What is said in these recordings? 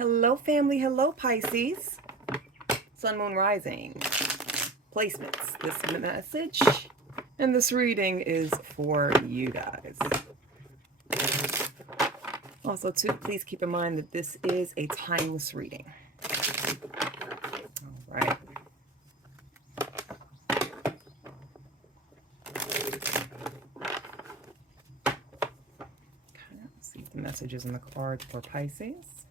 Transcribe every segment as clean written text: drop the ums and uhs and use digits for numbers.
Hello, family. Hello, Pisces. Sun, Moon, Rising. Placements. This message and this reading is for you guys. Also, too, please keep in mind that this is a timeless reading. All right. Okay, let's see the messages in the cards for Pisces.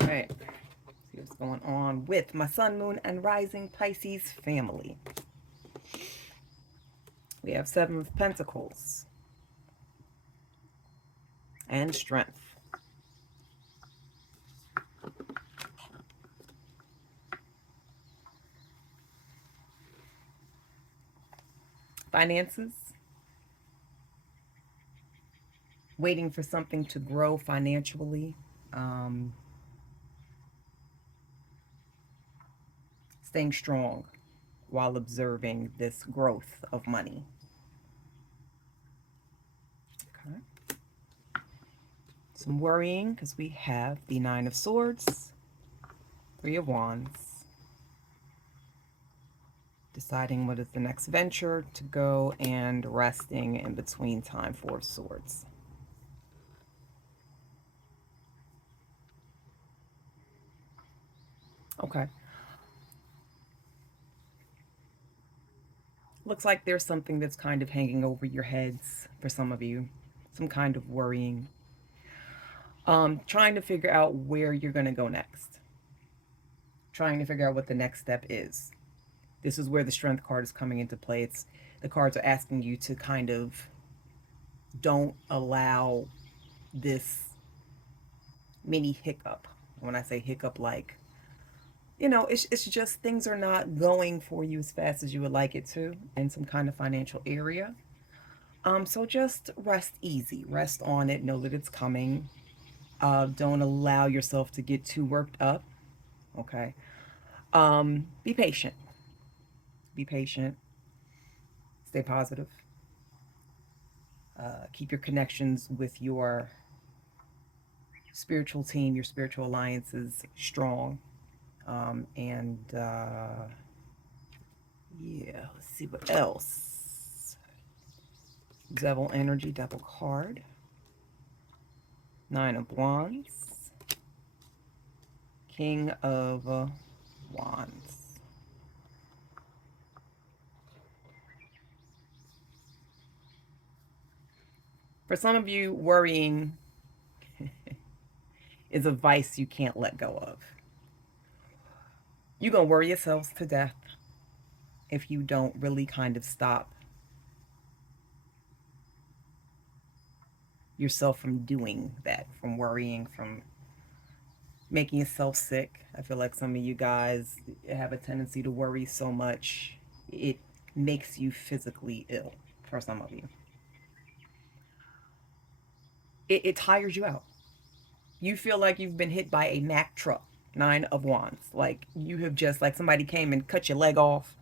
Right. See what's going on with my Sun, Moon, and Rising Pisces family. We have Seven of Pentacles and Strength. Finances. Waiting for something to grow financially. Staying strong while observing this growth of money. Okay. Some worrying because we have the Nine of Swords, Three of Wands. Deciding what is the next venture to go and resting in between time, Four of Swords. Okay. Looks like there's something that's kind of hanging over your heads for some of you. Some kind of worrying. Trying to figure out where you're going to go next. Trying to figure out what the next step is. This is where the Strength card is coming into play. It's the cards are asking you to kind of don't allow this mini hiccup. When I say hiccup, like, you know, it's just things are not going for you as fast as you would like it to in some kind of financial area. So just rest easy, rest on it, know that it's coming. Don't allow yourself to get too worked up. Okay. Be patient. Be patient. Stay positive. Keep your connections with your spiritual team, your spiritual alliances strong. Yeah, let's see what else. Devil energy, devil card. Nine of Wands. King of Wands. For some of you, worrying is a vice you can't let go of. You're going to worry yourselves to death if you don't really kind of stop yourself from doing that, from worrying, from making yourself sick. I feel like some of you guys have a tendency to worry so much it makes you physically ill. For some of you, it tires you out. You feel like you've been hit by a Mack truck. Nine of Wands, like you have just, like somebody came and cut your leg off,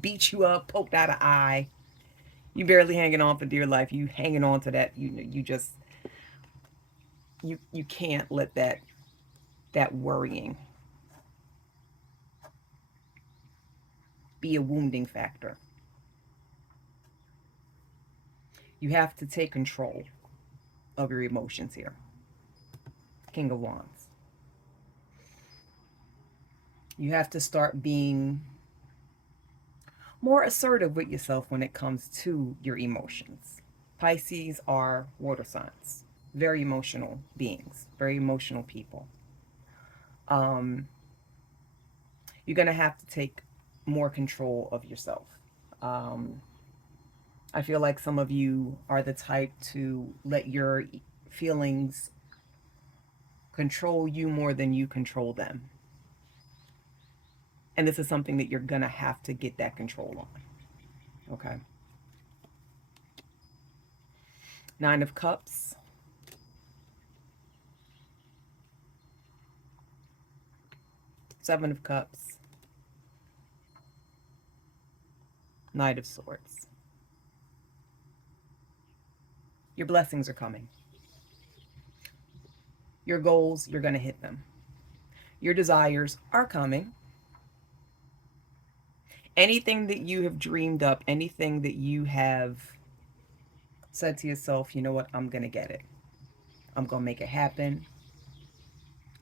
beat you up, poked out an eye. You barely hanging on for dear life. You hanging on to that. You just you can't let that worrying be a wounding factor. You have to take control of your emotions here. King of Wands. You have to start being more assertive with yourself when it comes to your emotions. Pisces are water signs, very emotional beings, very emotional people. You're going to have to take more control of yourself. I feel like some of you are the type to let your feelings control you more than you control them. And this is something that you're going to have to get that control on. Okay. Nine of Cups. Seven of Cups. Knight of Swords. Your blessings are coming. Your goals, you're going to hit them. Your desires are coming. Anything that you have dreamed up, anything that you have said to yourself, you know what, I'm going to get it. I'm going to make it happen.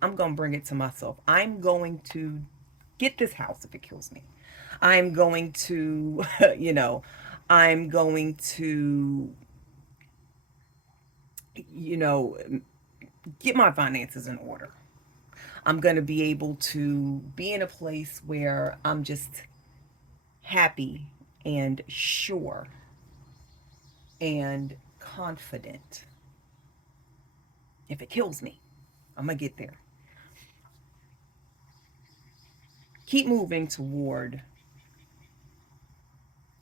I'm going to bring it to myself. I'm going to get this house if it kills me. I'm going to, I'm going to, get my finances in order. I'm going to be able to be in a place where I'm just happy and sure and confident. If it kills me, I'm going to get there. Keep moving toward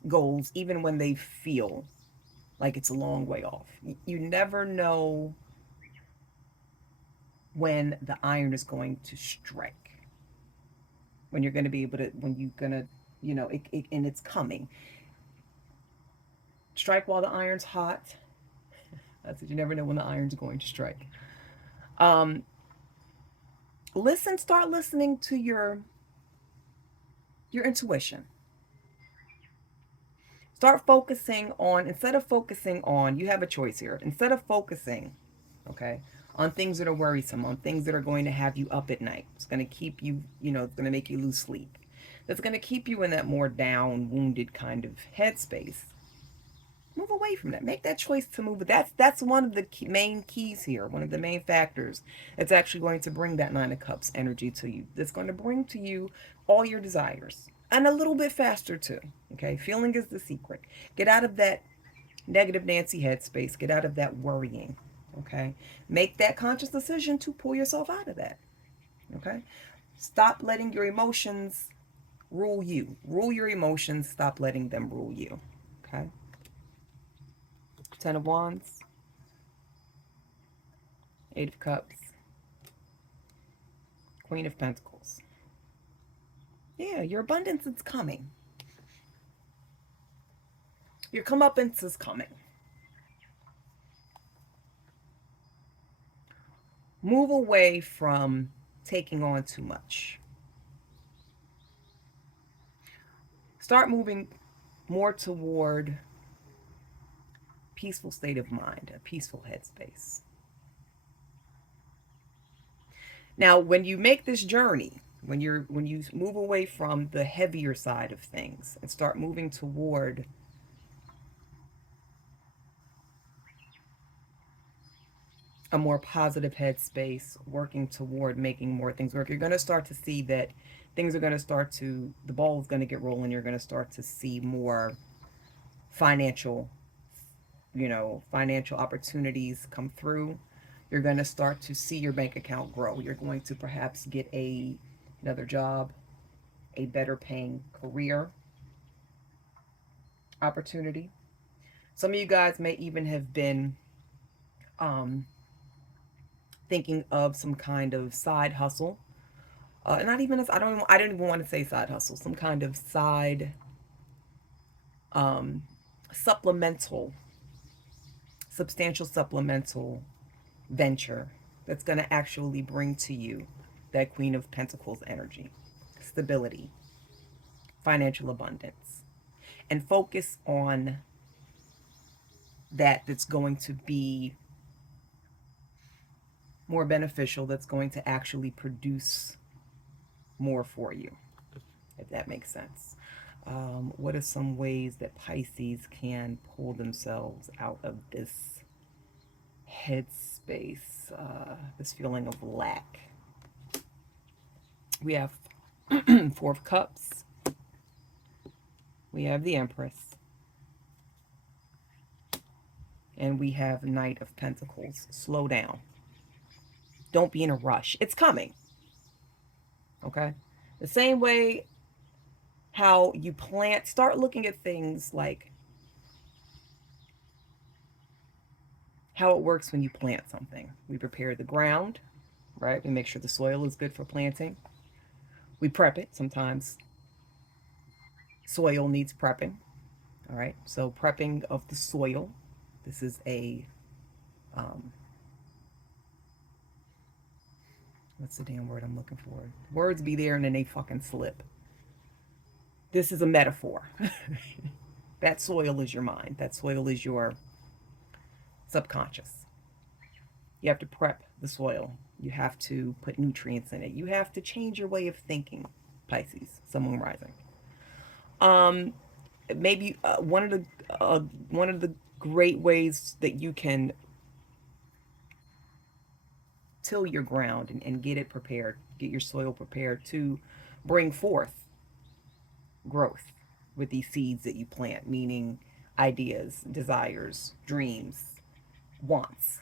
goals, even when they feel like it's a long way off. You never know when the iron is going to strike, when you're going to be able to, when you're going to, and it's coming. Strike while the iron's hot. That's it. You never know when the iron's going to strike. Start listening to your intuition. Start focusing on, instead of focusing on, you have a choice here. Instead of focusing, okay, on things that are worrisome, on things that are going to have you up at night, it's going to keep you, it's going to make you lose sleep. That's going to keep you in that more down, wounded kind of headspace. Move away from that. Make that choice to move. That's one of the main keys here. One of the main factors that's actually going to bring that Nine of Cups energy to you. That's going to bring to you all your desires. And a little bit faster too. Okay. Feeling is the secret. Get out of that negative Nancy headspace. Get out of that worrying. Okay. Make that conscious decision to pull yourself out of that. Okay. Stop letting your emotions rule you. Rule your emotions. Stop letting them rule you. Okay. Ten of Wands. Eight of Cups. Queen of Pentacles. Yeah, your abundance is coming. Your comeuppance is coming. Move away from taking on too much. Start moving more toward peaceful state of mind, a peaceful headspace. Now, when you make this journey, when you move away from the heavier side of things and start moving toward a more positive headspace, working toward making more things work, you're going to start to see that things are going to start to, the ball is going to get rolling. You're going to start to see more financial opportunities come through. You're going to start to see your bank account grow. You're going to perhaps get another job, a better paying career opportunity. Some of you guys may even have been thinking of some kind of side hustle. Not even I don't even want to say side hustle. Some kind of side substantial supplemental venture that's going to actually bring to you that Queen of Pentacles energy, stability, financial abundance, and focus on that's going to be more beneficial, that's going to actually produce more for you, if that makes sense. What are some ways that Pisces can pull themselves out of this headspace, this feeling of lack? We have Four of Cups. We have the Empress. And we have Knight of Pentacles. Slow down. Don't be in a rush. It's coming. Okay? The same way how you plant. Start looking at things like how it works when you plant something. We prepare the ground, right? We make sure the soil is good for planting. We prep it. Sometimes soil needs prepping. All right. So prepping of the soil. This is a um, what's the damn word I'm looking for? Words be there and then they fucking slip. This is a metaphor. That soil is your mind. That soil is your subconscious. You have to prep the soil. You have to put nutrients in it. You have to change your way of thinking, Pisces, Sun, Moon, Rising. Um, Maybe one of the great ways that you can till your ground and get it prepared, get your soil prepared to bring forth growth with these seeds that you plant, meaning ideas, desires, dreams, wants.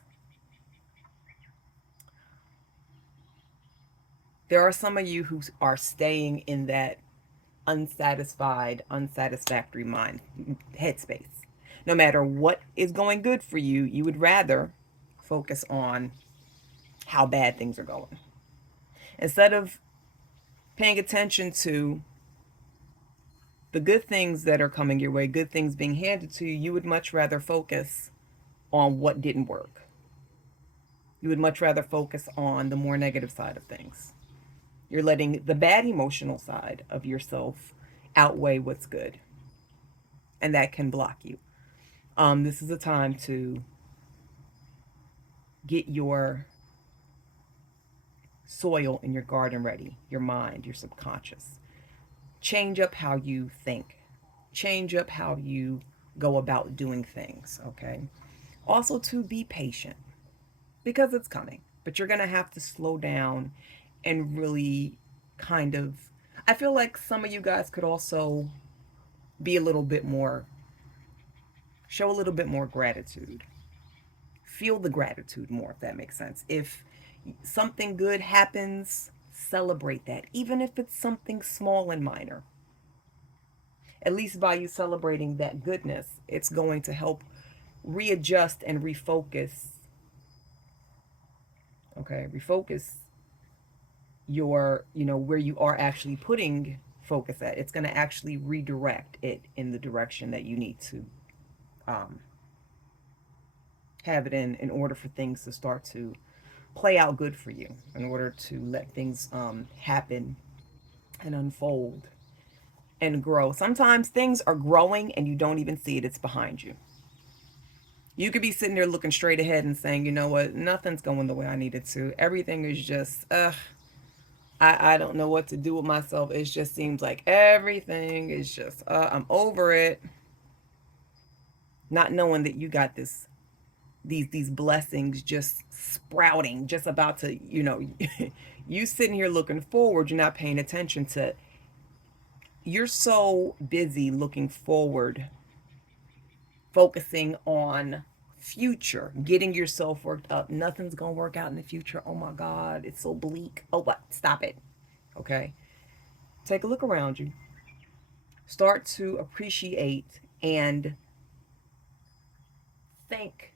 There are some of you who are staying in that unsatisfied, unsatisfactory mind headspace. No matter what is going good for you, you would rather focus on how bad things are going. Instead of paying attention to the good things that are coming your way, good things being handed to you, you would much rather focus on what didn't work. You would much rather focus on the more negative side of things. You're letting the bad emotional side of yourself outweigh what's good. And that can block you. This is a time to get your soil in your garden ready, your mind, your subconscious. Change up how you think. Change up how you go about doing things, okay? Also to be patient because it's coming, but you're going to have to slow down and really kind of, I feel like some of you guys could also be a little bit more, show a little bit more gratitude. Feel the gratitude more, if that makes sense. If something good happens, celebrate that, even if it's something small and minor. At least by you celebrating that goodness, it's going to help readjust and refocus. Okay, refocus your, where you are actually putting focus at. It's going to actually redirect it in the direction that you need to um, have it in order for things to start to play out good for you, in order to let things happen and unfold and grow. Sometimes things are growing and you don't even see it. It's behind you. You could be sitting there looking straight ahead and saying, you know what, nothing's going the way I need it to. Everything is just, I don't know what to do with myself. It just seems like everything is just, I'm over it. Not knowing that you got these blessings just sprouting, just about to, you sitting here looking forward. You're not paying attention to, you're so busy looking forward, focusing on future, getting yourself worked up. Nothing's gonna work out in the future. Oh my God, it's so bleak. Oh, what? Stop it. Okay. Take a look around you. Start to appreciate and thank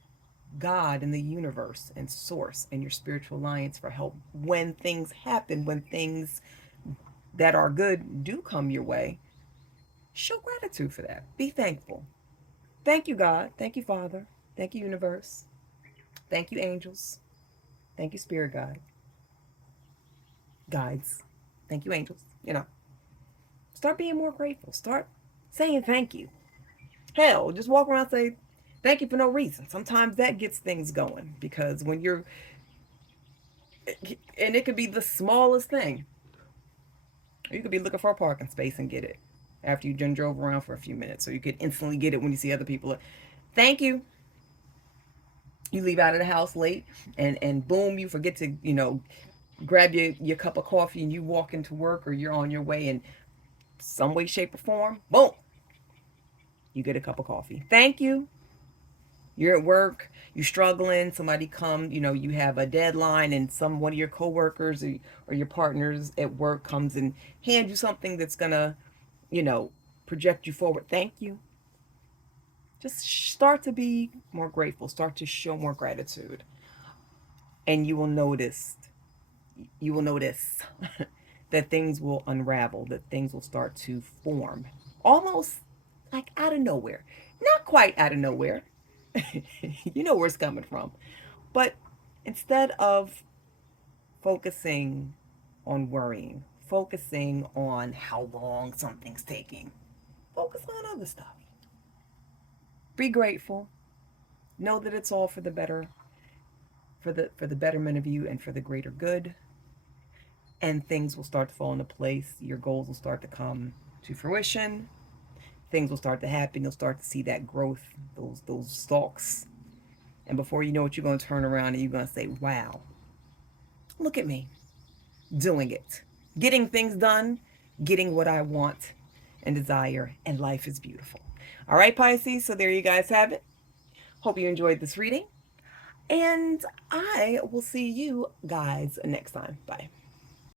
God and the universe and source and your spiritual alliance for help when things happen, when things that are good do come your way. Show gratitude for that. Be thankful. Thank you, God. Thank you, Father. Thank you, universe. Thank you, angels. Thank you, spirit guides. Thank you, angels. Start being more grateful. Start saying thank you. Hell, just walk around and say thank you for no reason. Sometimes that gets things going because when you're, and it could be the smallest thing. You could be looking for a parking space and get it after you done drove around for a few minutes. So you could instantly get it when you see other people. Thank you. You leave out of the house late and boom, you forget to, grab your cup of coffee and you walk into work or you're on your way in some way, shape, or form. Boom. You get a cup of coffee. Thank you. You're at work, you're struggling, somebody come, you have a deadline and one of your coworkers or your partners at work comes and hand you something that's gonna, you know, project you forward. Thank you. Just start to be more grateful. Start to show more gratitude. And you will notice that things will unravel, that things will start to form almost like out of nowhere. Not quite out of nowhere. You know where it's coming from. But instead of focusing on worrying, focusing on how long something's taking, focus on other stuff. Be grateful. Know that it's all for the better, for the betterment of you and for the greater good. And things will start to fall into place. Your goals will start to come to fruition. Things will start to happen. You'll start to see that growth, those stalks. And before you know it, you're going to turn around and you're going to say, wow, look at me doing it. Getting things done, getting what I want and desire, and life is beautiful. All right, Pisces, so there you guys have it. Hope you enjoyed this reading, and I will see you guys next time. Bye.